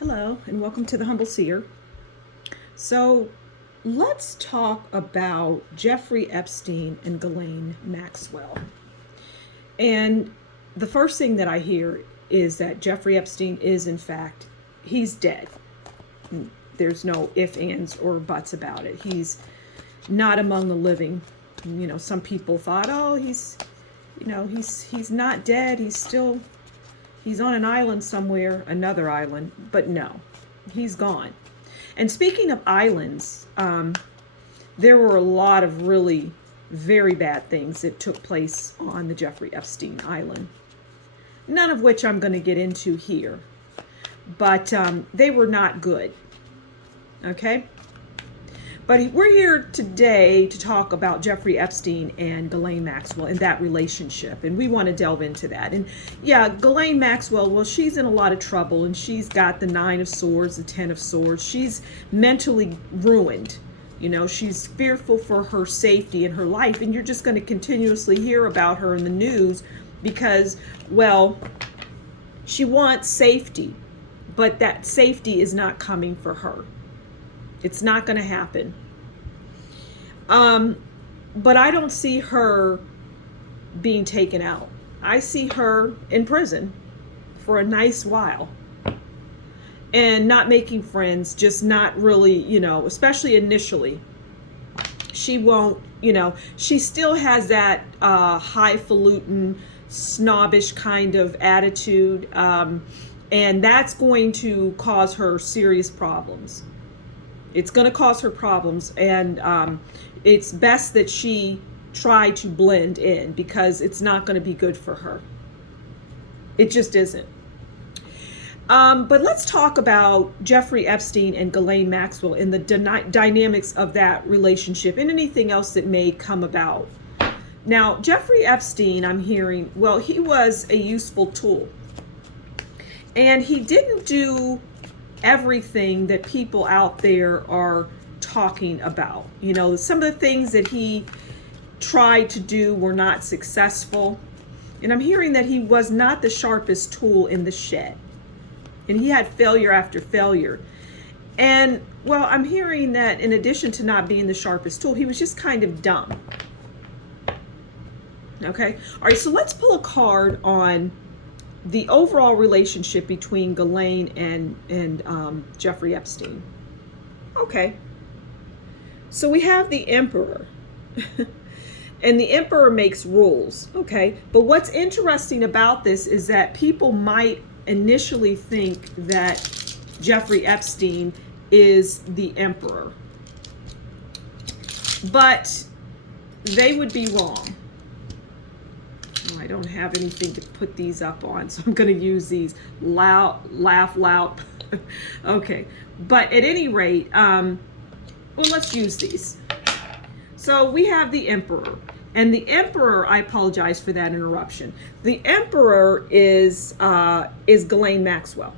Hello, and welcome to the Humble Seer. So, let's talk about Jeffrey Epstein and Ghislane Maxwell. And the first thing that I hear is that Jeffrey Epstein is, in fact, he's dead. There's no ifs, ands, or buts about it. He's not among the living. Some people thought, oh, he's not dead. He's on an island somewhere, another island, but no, he's gone. And speaking of islands, there were a lot of really very bad things that took place on the Jeffrey Epstein Island. None of which I'm going to get into here, but they were not good. Okay? But we're here today to talk about Jeffrey Epstein and Ghislane Maxwell and that relationship. And we want to delve into that. And yeah, Ghislane Maxwell, well, she's in a lot of trouble. And she's got the 9 of Swords, the 10 of Swords. She's mentally ruined. She's fearful for her safety and her life. And you're just going to continuously hear about her in the news because, well, she wants safety. But that safety is not coming for her. It's not going to happen. But I don't see her being taken out. I see her in prison for a nice while and not making friends, just not really, especially initially. She won't, she still has that highfalutin, snobbish kind of attitude. And that's going to cause her serious problems. It's going to cause her problems, and it's best that she try to blend in because it's not going to be good for her. It just isn't. But let's talk about Jeffrey Epstein and Ghislane Maxwell and the dynamics of that relationship and anything else that may come about. Now, Jeffrey Epstein, I'm hearing, well, he was a useful tool. And he didn't do everything that people out there are talking about. Some of the things that he tried to do were not successful. And I'm hearing that he was not the sharpest tool in the shed. And he had failure after failure. And, well, I'm hearing that in addition to not being the sharpest tool, he was just kind of dumb. Okay? All right, so let's pull a card on the overall relationship between Ghislane and Jeffrey Epstein. Okay. So we have the Emperor. And the Emperor makes rules. Okay. But what's interesting about this is that people might initially think that Jeffrey Epstein is the Emperor. But they would be wrong. I don't have anything to put these up on, so I'm going to use these laugh loud. Okay, but at any rate, well, let's use these. So we have the Emperor, and the Emperor, I apologize for that interruption. The Emperor is Ghislane Maxwell.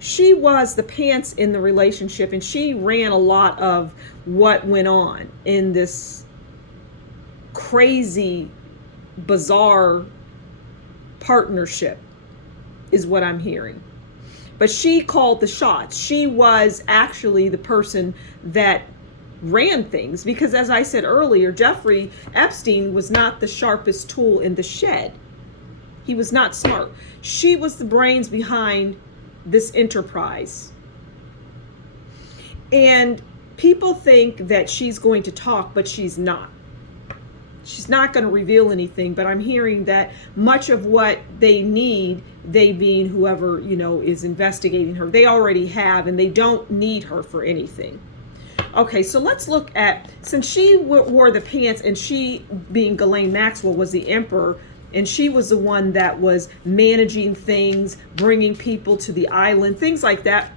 She was the pants in the relationship, and she ran a lot of what went on in this crazy, bizarre partnership is what I'm hearing. But she called the shots. She was actually the person that ran things because, as I said earlier, Jeffrey Epstein was not the sharpest tool in the shed. He was not smart. She was the brains behind this enterprise. And people think that she's going to talk, but she's not. She's not going to reveal anything, but I'm hearing that much of what they need, they being whoever, is investigating her, they already have, and they don't need her for anything. Okay, so let's look at, since she wore the pants, and she, being Ghislane Maxwell, was the Emperor, and she was the one that was managing things, bringing people to the island, things like that.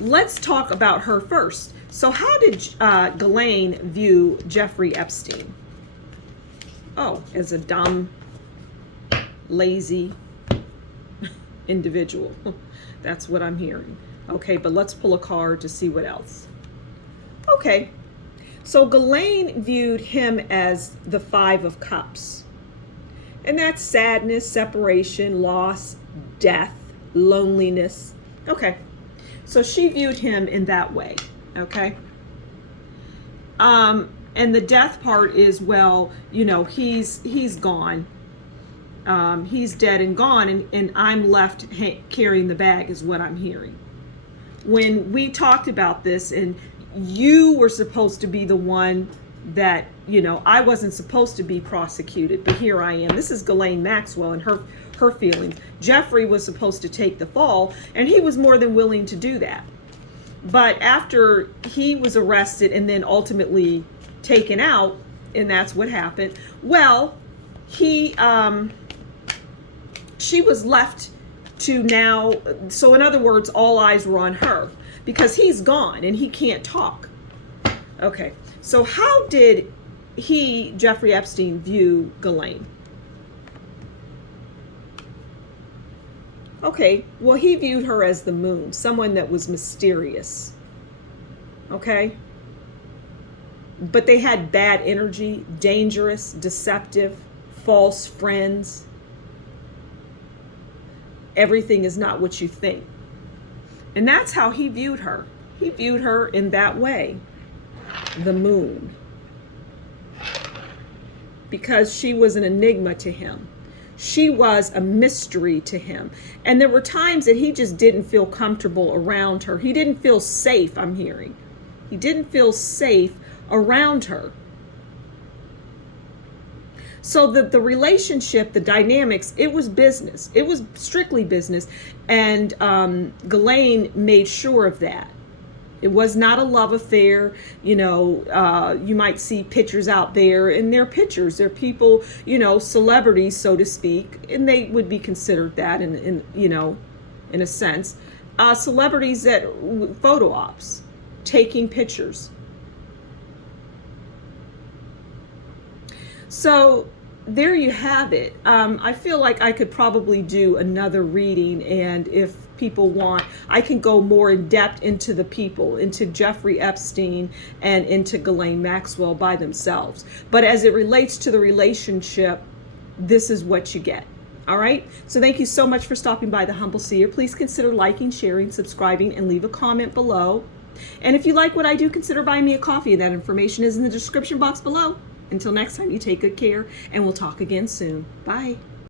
Let's talk about her first. So how did Ghislane view Jeffrey Epstein? Oh, as a dumb, lazy individual. That's what I'm hearing. Okay, but let's pull a card to see what else. Okay, so Ghislane viewed him as the 5 of Cups. And that's sadness, separation, loss, death, loneliness, Okay. So she viewed him in that way. Okay. And the death part is, well, you know, he's gone. He's dead and gone, and I'm left carrying the bag, is what I'm hearing. When we talked about this, and you were supposed to be the one that, you know, I wasn't supposed to be prosecuted, but here I am. This is Ghislane Maxwell and her feelings. Jeffrey was supposed to take the fall, and he was more than willing to do that. But after he was arrested and then ultimately taken out, and that's what happened, well, she was left to now, so in other words, all eyes were on her because he's gone and he can't talk. Okay, so how did Jeffrey Epstein, view Ghislane? Okay, well, he viewed her as the moon, someone that was mysterious. Okay? But they had bad energy, dangerous, deceptive, false friends. Everything is not what you think. And that's how he viewed her. He viewed her in that way, the moon. Because she was an enigma to him. She was a mystery to him. And there were times that he just didn't feel comfortable around her. He didn't feel safe, I'm hearing. He didn't feel safe around her. So the relationship, the dynamics, it was business. It was strictly business. And Ghislane made sure of that. It was not a love affair. You know, you might see pictures out there, and they're pictures. They're people, you know, celebrities, so to speak, and they would be considered that in you know, in a sense. Celebrities that photo ops, taking pictures. So there you have it. I feel like I could probably do another reading, and if people want, I can go more in depth into the people, into Jeffrey Epstein and into Ghislane Maxwell by themselves. But as it relates to the relationship, this is what you get. All right. So thank you so much for stopping by the Humble Seer. Please consider liking, sharing, subscribing, and leave a comment below. And if you like what I do, consider buying me a coffee. That information is in the description box below. Until next time, you take good care, and we'll talk again soon. Bye.